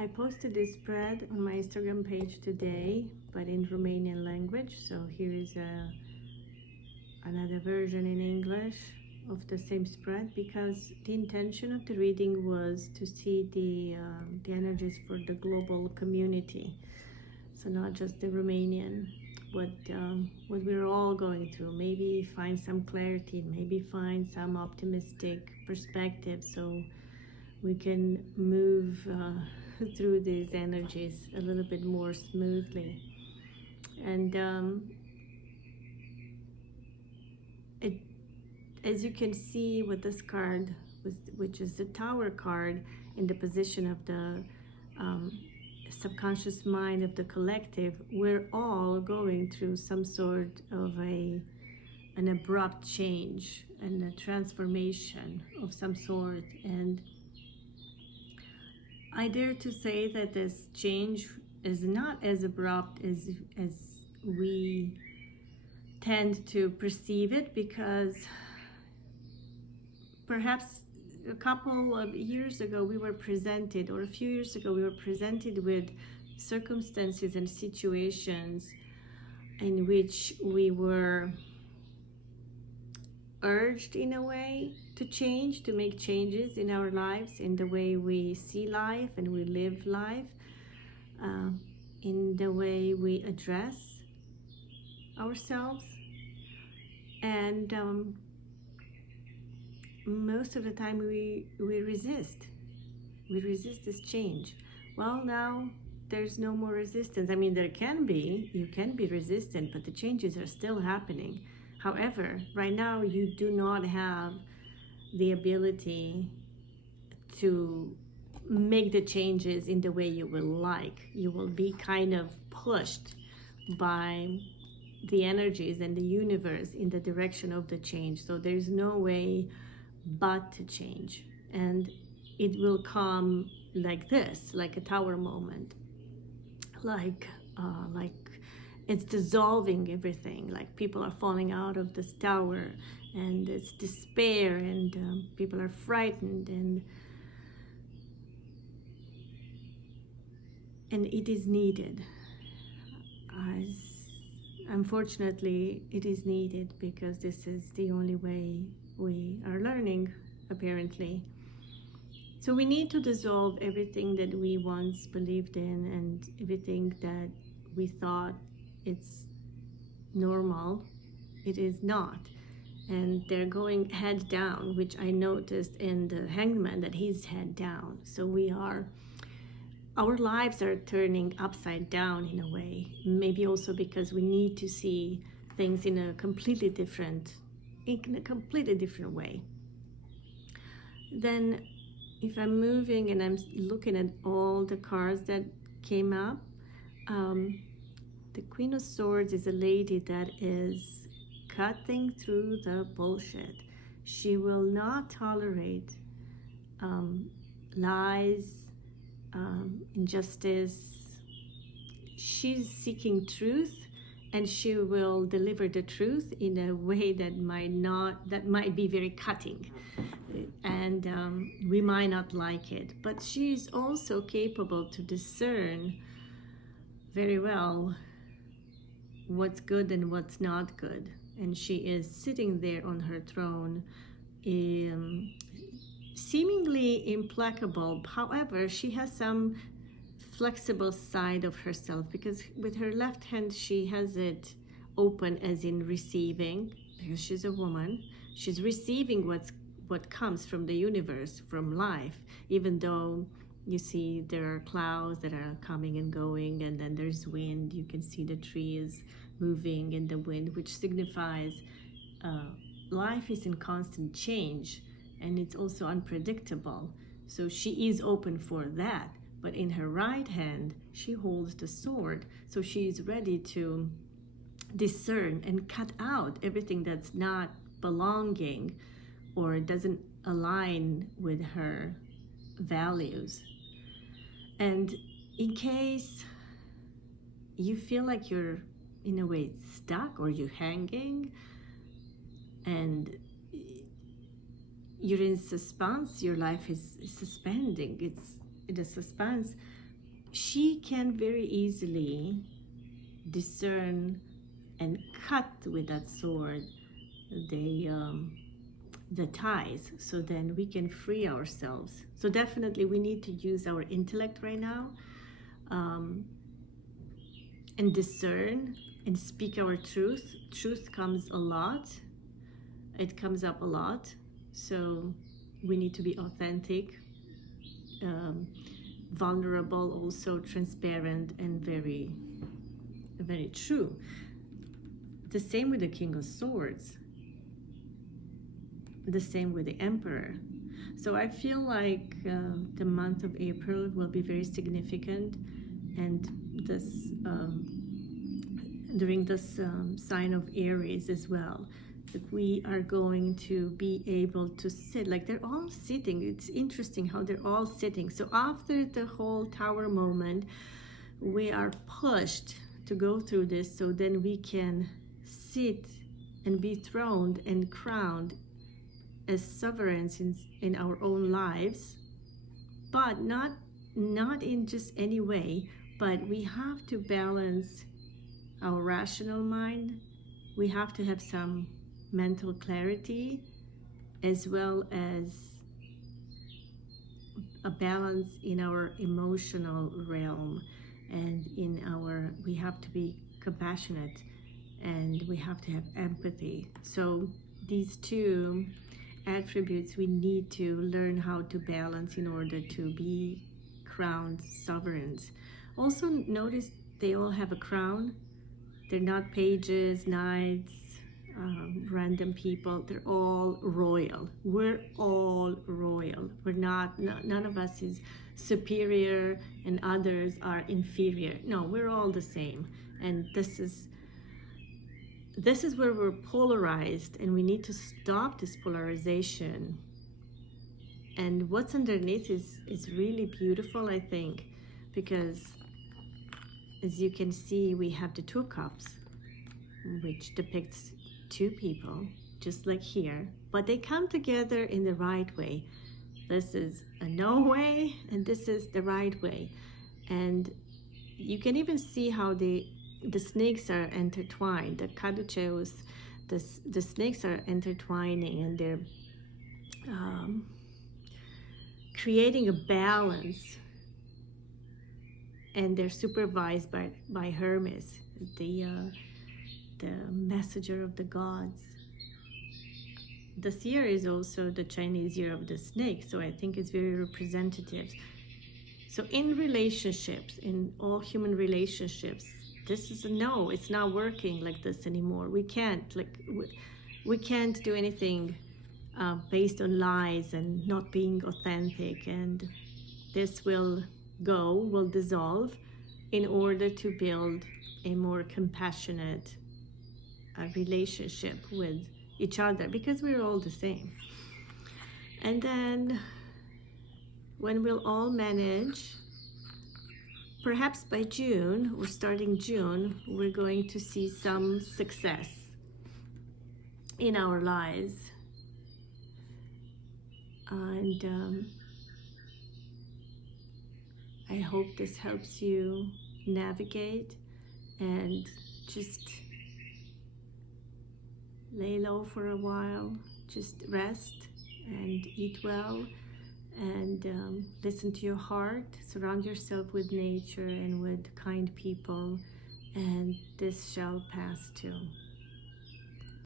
I posted this spread on my Instagram page today, but in Romanian language. So here is another version in English of the same spread, because the intention of the reading was to see the energies for the global community. So not just the Romanian, what we're all going through. Maybe find some clarity, maybe find some optimistic perspective, so we can move through these energies a little bit more smoothly. And as you can see with this card, which is the Tower card, in the position of the subconscious mind of the collective, we're all going through some sort of an abrupt change and a transformation of some sort. And I dare to say that this change is not as abrupt as we tend to perceive it, because perhaps a couple of years ago we were presented, or a few years ago we were presented with circumstances and situations in which we were urged in a way to change, to make changes in our lives, in the way we see life and we live life, in the way we address ourselves. And most of the time we resist this change. Well, now there's no more resistance. I mean, you can be resistant, but the changes are still happening. However, right now you do not have the ability to make the changes in the way you will like. You will be kind of pushed by the energies and the universe in the direction of the change. So there's no way but to change. And it will come like this, like a tower moment, like it's dissolving everything, like people are falling out of this tower, and it's despair, and people are frightened, and it is needed. Unfortunately, it is needed, because this is the only way we are learning, apparently. So we need to dissolve everything that we once believed in, and everything that we thought it's normal. It is not. And they're going head down, which I noticed in the Hangman, that he's head down. So our lives are turning upside down in a way, maybe also because we need to see things in a completely different way. Then if I'm moving and I'm looking at all the cards that came up, the Queen of Swords is a lady that is cutting through the bullshit. She will not tolerate lies, injustice. She's seeking truth, and she will deliver the truth in a way that might be very cutting, and we might not like it. But she's also capable to discern very well what's good and what's not good. And she is sitting there on her throne, seemingly implacable. However, she has some flexible side of herself, because with her left hand she has it open, as in receiving, because she's a woman. She's receiving what comes from the universe, from life, even though you see there are clouds that are coming and going, and then there's wind. You can see the trees moving in the wind, which signifies life is in constant change, and it's also unpredictable. So she is open for that. But in her right hand, she holds the sword. So she is ready to discern and cut out everything that's not belonging or doesn't align with her values. And in case you feel like you're in a way stuck, or you're hanging and you're in suspense, your life is suspending, it's in a suspense, she can very easily discern and cut with that sword the ties, so then we can free ourselves. So definitely we need to use our intellect right now, and discern and speak our truth. Truth comes a lot. It comes up a lot. So we need to be authentic, vulnerable, also transparent, and very, very true. The same with the King of Swords. The same with the Emperor. So I feel like the month of April will be very significant, and this during this sign of Aries as well, that we are going to be able to sit, like they're all sitting. It's interesting how they're all sitting. So after the whole Tower moment, we are pushed to go through this, so then we can sit and be throned and crowned as sovereigns in our own lives, but not in just any way, but we have to balance our rational mind. We have to have some mental clarity, as well as a balance in our emotional realm, and we have to be compassionate, and we have to have empathy. So these two attributes we need to learn how to balance in order to be crowned sovereigns. Also notice they all have a crown. They're not pages, knights, random people. They're all royal. We're all royal. We're not, none of us is superior and others are inferior. No, we're all the same. And this is where we're polarized, and we need to stop this polarization. And what's underneath is really beautiful, I think, because as you can see, we have the Two Cups, which depicts two people, just like here, but they come together in the right way. This is a no way, and this is the right way. And you can even see how the snakes are intertwined. The caduceus, the snakes are intertwining, and they're creating a balance, and they're supervised by Hermes, the messenger of the gods. This year is also the Chinese year of the snake, so I think it's very representative. So in relationships, in all human relationships, this is a no, it's not working like this anymore. We can't do anything based on lies and not being authentic, and this will dissolve in order to build a more compassionate relationship with each other, because we're all the same. And then when we'll all manage, perhaps by June, or starting June, we're going to see some success in our lives. And I hope this helps you navigate and just lay low for a while, just rest and eat well, and listen to your heart. Surround yourself with nature and with kind people, and this shall pass too.